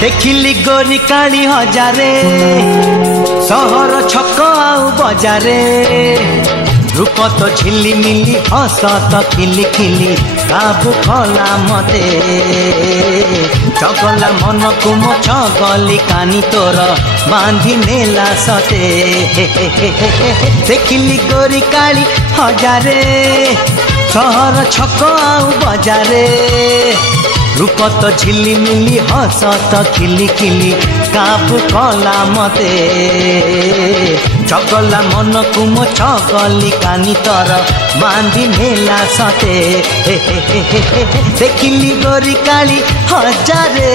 देखिली गोरी काली हजारे सहर छक आउ बजारे रूप तो झिलिमिली हस तो खिली खिली काबू कला मते चगला मन को मो चगली कानी तोर बांधी नेला सते देखिली गोरी काली हजारे सहर छक आउ बजारे रूप तो झिलिमिली हस तो खिली खिली काबू कला मते चगला मन को मो चगली कानी तर बांधी नेला सते देखिली गोरी काली हजारे।